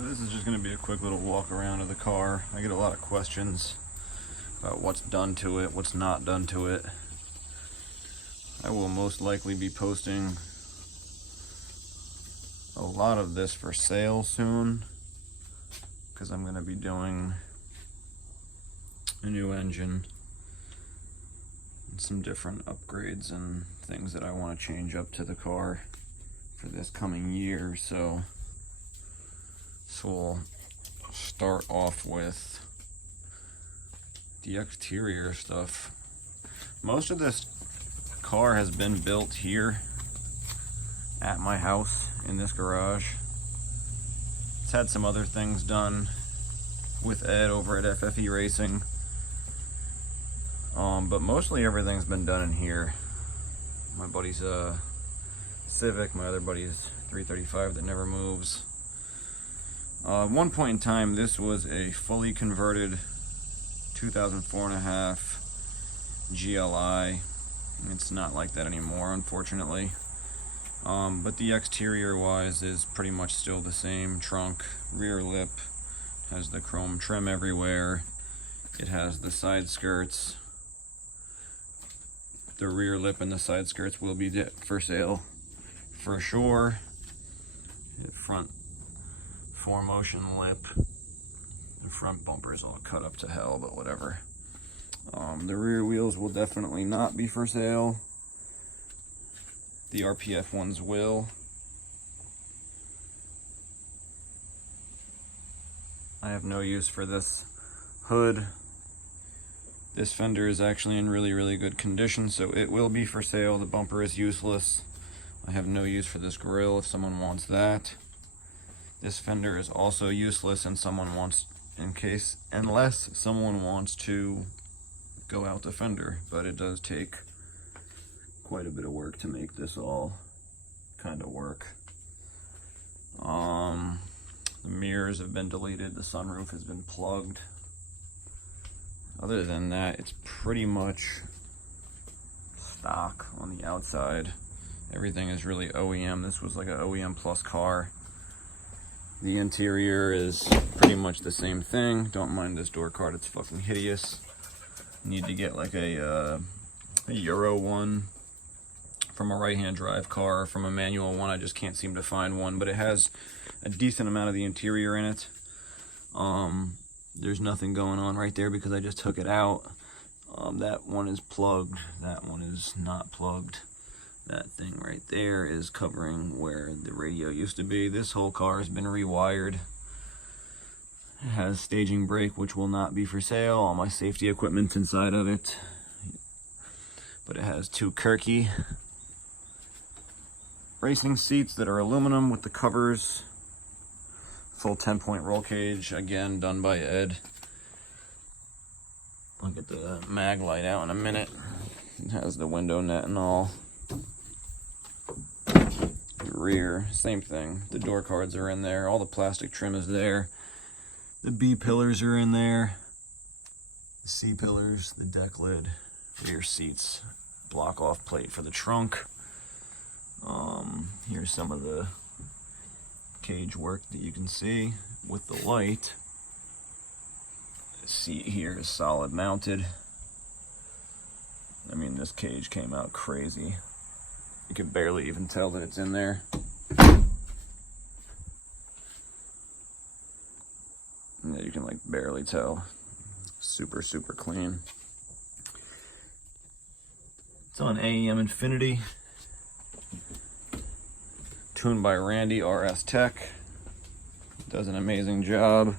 So this is just going to be a quick little walk around of the car. I get a lot of questions about what's done to it, what's not done to it. I will most likely be posting a lot of this for sale soon because I'm going to be doing a new engine and some different upgrades and things that I want to change up to the car for this coming year. So we'll start off with the exterior stuff. Most of this car has been built here at my house in this garage. It's had some other things done with Ed over at FFE Racing, but mostly everything's been done in here. My buddy's Civic, my other buddy's 335 that never moves. At one point in time, this was a fully converted 2004.5 GLI. It's not like that anymore, unfortunately. But the exterior wise is pretty much still the same. Trunk, rear lip, has the chrome trim everywhere. It has the side skirts. The rear lip and the side skirts will be for sale for sure. The front 4Motion lip. The front bumper is all cut up to hell, but whatever. The rear wheels will definitely not be for sale. The RPF ones will. I have no use for this hood. This fender is actually in really good condition, so it will be for sale. The bumper is useless. I have no use for this grille if someone wants that. This fender is also useless and unless someone wants to go out the fender, but it does take quite a bit of work to make this all kind of work. The mirrors have been deleted, the sunroof has been plugged. Other than that, it's pretty much stock on the outside. Everything is really OEM. This was like an OEM plus car. The interior is pretty much the same thing. Don't mind this door card, it's fucking hideous. Need to get like a Euro one from a right-hand drive car, from a manual one. I just can't seem to find one, but it has a decent amount of the interior in it. There's nothing going on right there because I just took it out. That one is plugged, that one is not plugged. That thing right there is covering where the radio used to be. This whole car has been rewired. It has staging brake, which will not be for sale. All my safety equipment's inside of it. But it has two Kirky racing seats that are aluminum with the covers. Full 10-point roll cage, again done by Ed. I'll get the mag light out in a minute. It has the window net and all. The rear, same thing. The door cards are in there. All the plastic trim is there. The B pillars are in there. The C pillars, the deck lid, rear seats, block off plate for the trunk. Here's some of the cage work that you can see with the light. The seat here is solid mounted. I mean, this cage came out crazy. You can barely even tell that it's in there. Yeah, you can like barely tell. Super clean. It's on AEM Infinity. Tuned by Randy RS Tech. Does an amazing job.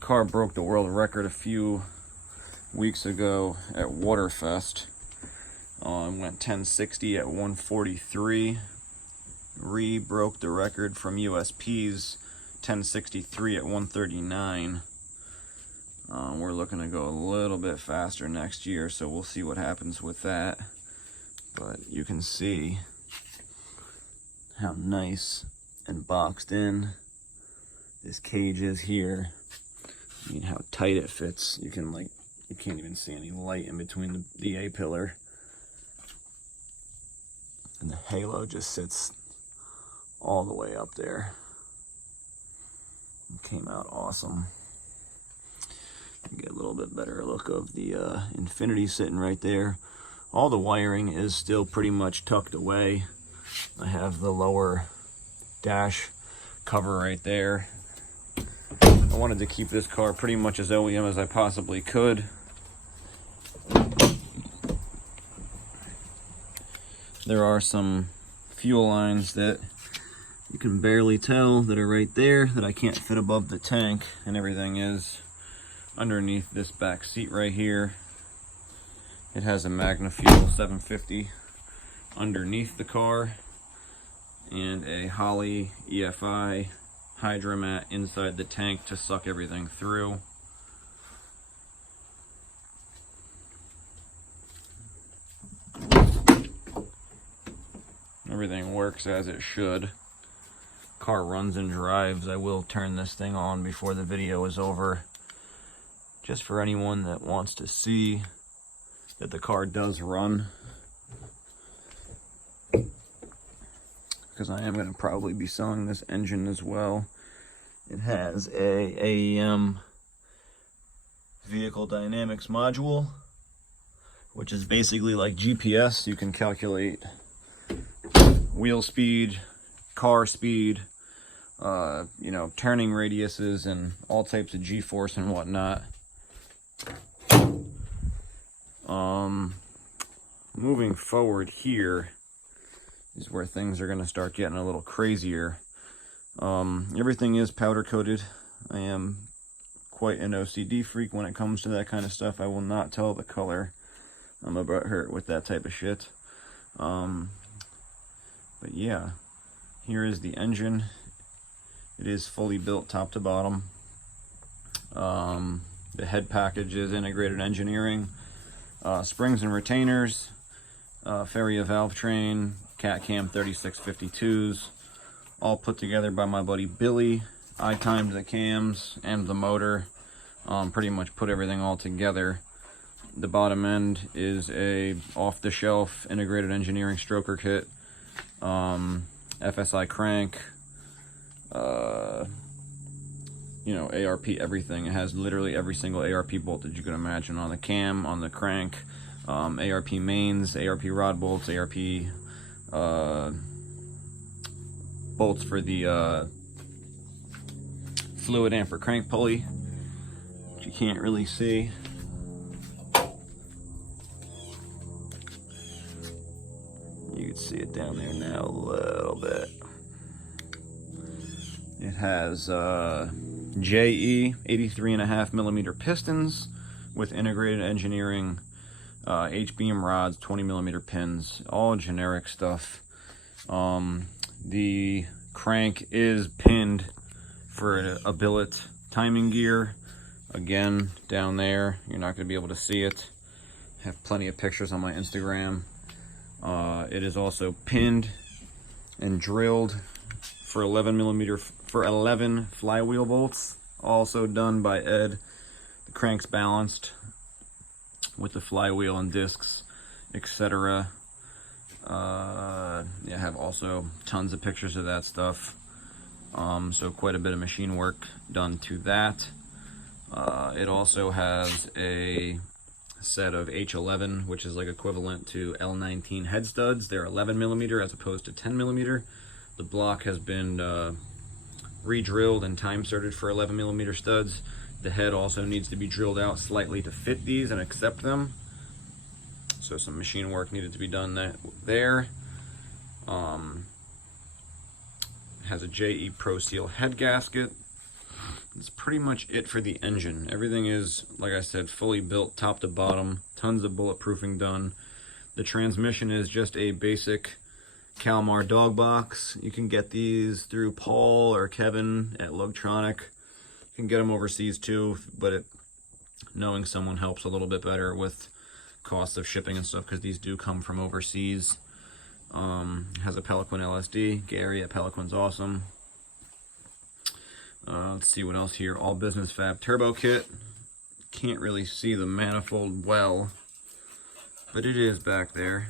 Car broke the world record a few weeks ago at Waterfest. Went 1060 at 143. Broke the record from USP's 1063 at 139. We're looking to go a little bit faster next year, so we'll see what happens with that. But you can see how nice and boxed in this cage is here. I mean, how tight it fits. You can't even see any light in between the A pillar. And the halo just sits all the way up there. It came out awesome. Get a little bit better look of the Infinity sitting right there. All the wiring is still pretty much tucked away. I have the lower dash cover right there. I wanted to keep this car pretty much as OEM as I possibly could. There are some fuel lines that you can barely tell that are right there that I can't fit above the tank, and everything is underneath this back seat right here. It has a MagnaFuel 750 underneath the car and a Holley EFI Hydromat inside the tank to suck everything through. Everything works as it should. Car runs and drives. I will turn this thing on before the video is over, just for anyone that wants to see that the car does run, because I am going to probably be selling this engine as well. It has a AEM vehicle dynamics module, which is basically like GPS. You can calculate wheel speed, car speed, you know, turning radiuses and all types of G-force and whatnot. Moving forward here is where things are going to start getting a little crazier. Everything is powder coated. I am quite an OCD freak when it comes to that kind of stuff. I will not tell the color. I'm a butthurt with that type of shit. But yeah, here is the engine. It is fully built top to bottom. The head package is integrated engineering. Springs and retainers, Feria valve train, cat cam 3652s, all put together by my buddy Billy. I timed the cams and the motor, pretty much put everything all together. The bottom end is a off-the-shelf integrated engineering stroker kit, FSI crank, you know, ARP everything. It has literally every single ARP bolt that you can imagine on the cam, on the crank, ARP mains, ARP rod bolts, ARP bolts for the fluid amper crank pulley, which you can't really see. You can see it down there now a little bit. It has JE 83.5mm pistons with integrated engineering, H-beam rods, 20mm pins, all generic stuff. The crank is pinned for a billet timing gear. Again, down there, you're not going to be able to see it. I have plenty of pictures on my Instagram. It is also pinned and drilled for 11 flywheel bolts, also done by Ed. The crank's balanced with the flywheel and discs, etc. Yeah, I have also tons of pictures of that stuff. So quite a bit of machine work done to that. It also has a set of H11, which is like equivalent to L19 head studs. They're 11mm as opposed to 10mm. The block has been re-drilled and time-serted for 11mm studs. The head also needs to be drilled out slightly to fit these and accept them. So some machine work needed to be done there. Has a JE Pro Seal head gasket. That's pretty much it for the engine. Everything is, like I said, fully built top to bottom. Tons of bulletproofing done. The transmission is just a basic Kalmar dog box. You can get these through Paul or Kevin at Lugtronic. You can get them overseas too, but knowing someone helps a little bit better with cost of shipping and stuff, because these do come from overseas. Has a Pelican LSD. Gary at Pelican's awesome. Let's see what else here. All business fab turbo kit. Can't really see the manifold well, but it is back there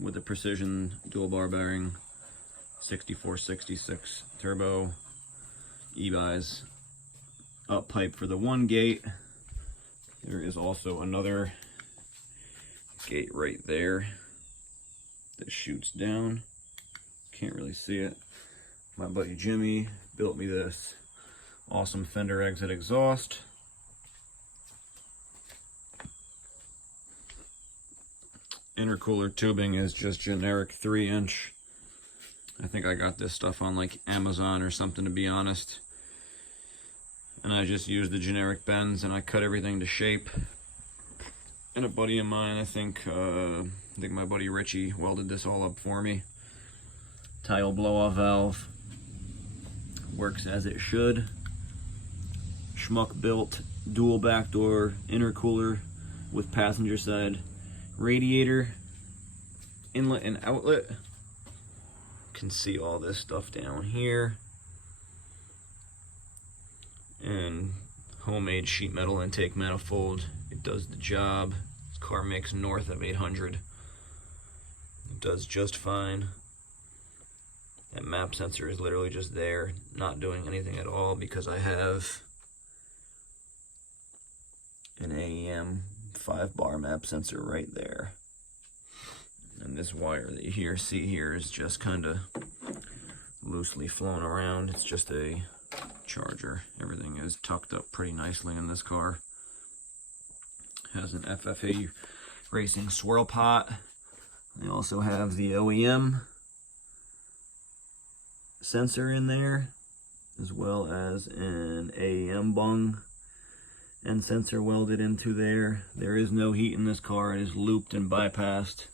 with a precision dual bar bearing 6466 turbo e-bis up pipe for the one gate. There is also another gate right there that shoots down. Can't really see it. My buddy Jimmy built me this awesome fender exit exhaust. Intercooler tubing is just generic 3-inch. I think I got this stuff on like Amazon or something, to be honest. And I just used the generic bends and I cut everything to shape. And a buddy of mine, I think my buddy Richie welded this all up for me. Tile blow-off valve. Works as it should. Schmuck built dual backdoor intercooler with passenger side radiator, inlet and outlet. Can see all this stuff down here. And homemade sheet metal intake manifold. It does the job. This car makes north of 800. It does just fine. That map sensor is literally just there, not doing anything at all, because I have an AEM 5-bar map sensor right there. And this wire that you see here is just kind of loosely flown around. It's just a charger. Everything is tucked up pretty nicely in this car. Has an FFA Racing swirl pot. They also have the OEM sensor in there, as well as an AEM bung and sensor welded into there. There is no heat in this car. It is looped and bypassed,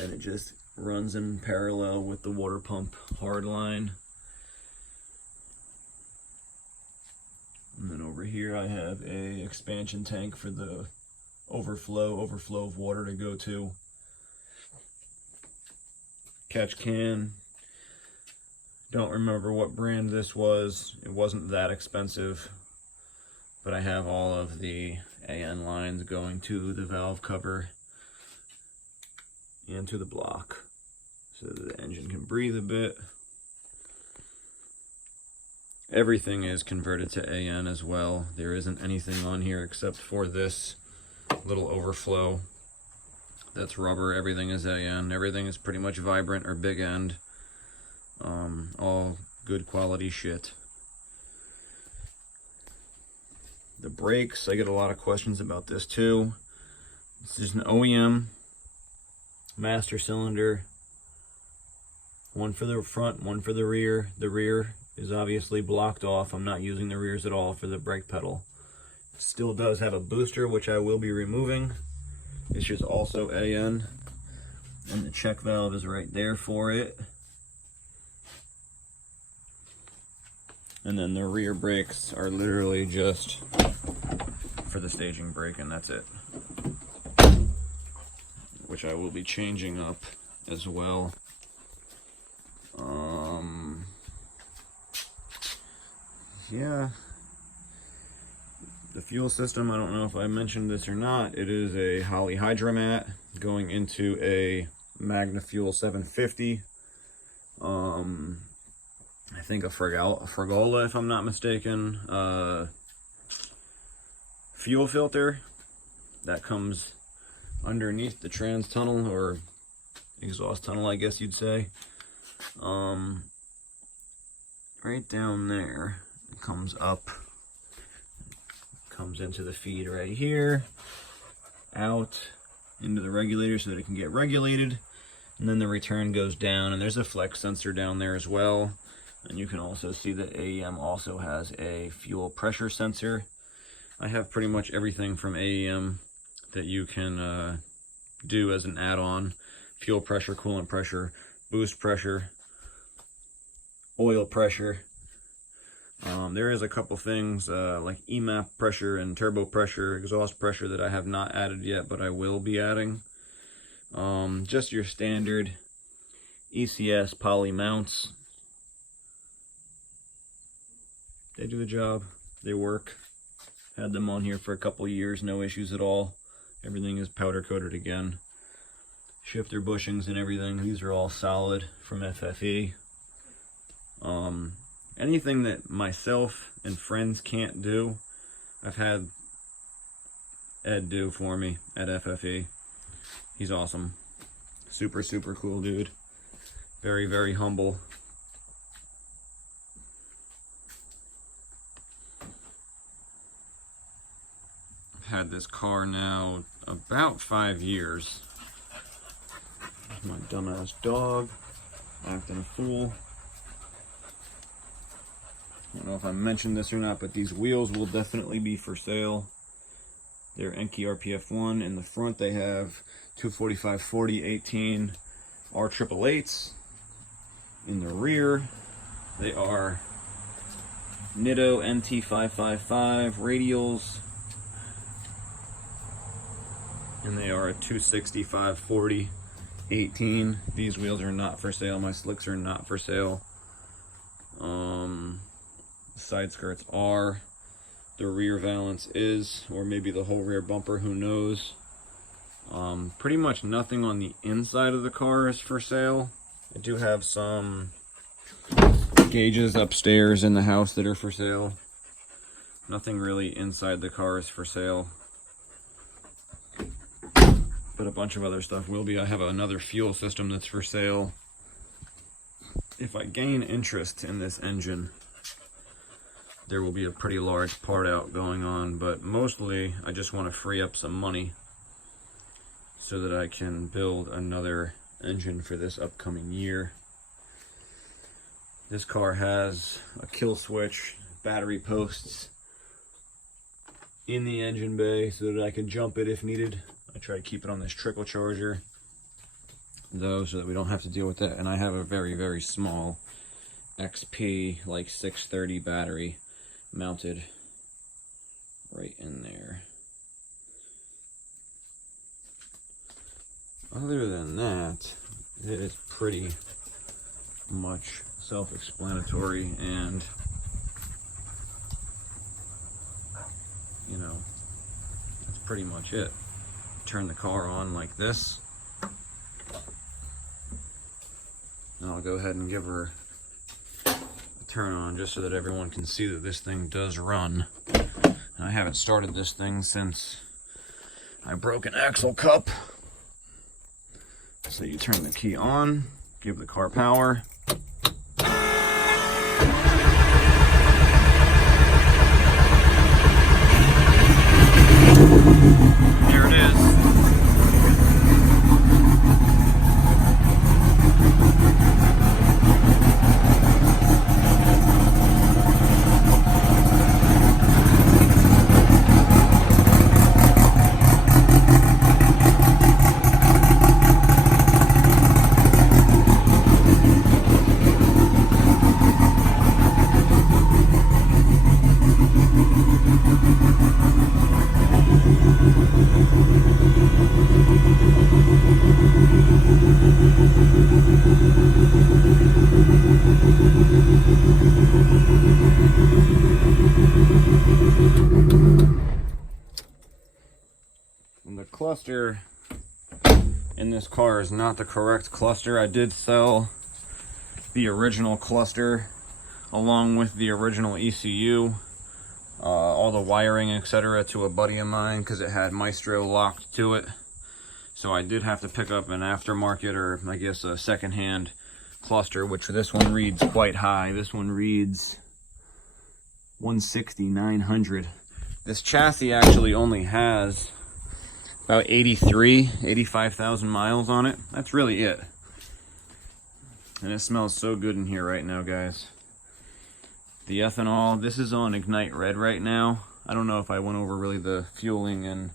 and it just runs in parallel with the water pump hard line. And then over here I have a expansion tank for the overflow of water to go to. Catch can. Don't remember what brand this was. It wasn't that expensive, but I have all of the AN lines going to the valve cover and to the block so that the engine can breathe a bit. Everything is converted to AN as well. There isn't anything on here except for this little overflow. That's rubber. Everything is AN. Everything is pretty much Vibrant or Big End. All good quality shit. The brakes, I get a lot of questions about this too. This is an OEM master cylinder. One for the front, one for the rear. The rear is obviously blocked off. I'm not using the rears at all for the brake pedal. It still does have a booster, which I will be removing. It's just also AN, and the check valve is right there for it. And then the rear brakes are literally just for the staging brake, and that's it. Which I will be changing up as well. Yeah. The fuel system, I don't know if I mentioned this or not. It is a Holley Hydromat going into a Magna Fuel 750. I think a Frigola, if I'm not mistaken. Fuel filter that comes underneath the trans tunnel, or exhaust tunnel, I guess you'd say. Right down there, it comes up, comes into the feed right here, out into the regulator so that it can get regulated, and then the return goes down, and there's a flex sensor down there as well. And you can also see that AEM also has a fuel pressure sensor. I have pretty much everything from AEM that you can do as an add-on. Fuel pressure, coolant pressure, boost pressure, oil pressure. There is a couple things like EMAP pressure and turbo pressure, exhaust pressure that I have not added yet, but I will be adding. Just your standard ECS poly mounts. They do the job. They work. Had them on here for a couple years, no issues at all. Everything is powder coated again. Shifter bushings and everything, these are all solid from FFE. Anything that myself and friends can't do, I've had Ed do for me at FFE. He's awesome. Super, super cool dude. Very, very humble. I've had this car now about 5 years. My dumbass dog acting a fool. I don't know if I mentioned this or not, but these wheels will definitely be for sale. They're Enkei RPF1. In the front they have 245 40 18 R888s. In the rear they are Nitto NT555 radials, and they are a 265 40 18. These wheels are not for sale. My slicks are not for sale. Side skirts are. The rear valance is, or maybe the whole rear bumper, who knows. Pretty much nothing on the inside of the car is for sale. I do have some gauges upstairs in the house that are for sale. Nothing really inside the car is for sale, but a bunch of other stuff will be. I have another fuel system that's for sale. If I gain interest in this engine, there will be a pretty large part out going on, but mostly I just want to free up some money so that I can build another engine for this upcoming year. This car has a kill switch, battery posts in the engine bay so that I can jump it if needed. I try to keep it on this trickle charger though, so that we don't have to deal with that. And I have a very, very small XP, like 630 battery mounted right in there. Other than that, it is pretty much self-explanatory, and you know, that's pretty much it. Turn the car on like this, and I'll go ahead and give her turn on just so that everyone can see that this thing does run. And I haven't started this thing since I broke an axle cup. So you turn the key on, give the car power. There it is. And the cluster in this car is not the correct cluster. I did sell the original cluster along with the original ECU, all the wiring, etc., to a buddy of mine because it had Maestro locked to it. So I did have to pick up an aftermarket, or I guess a secondhand cluster, which this one reads quite high. This one reads 160, 900. This chassis actually only has about 85,000 miles on it. That's really it. And it smells so good in here right now, guys. The ethanol, this is on Ignite Red right now. I don't know if I went over really the fueling and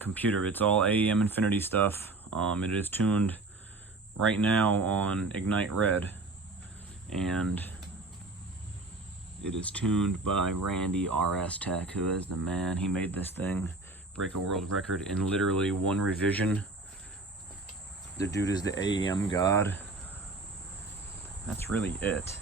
computer. It's all AEM Infinity stuff. It is tuned right now on Ignite Red, and it is tuned by Randy RS Tech, who is the man. He made this thing break a world record in literally one revision. The dude is the AEM god. That's really it.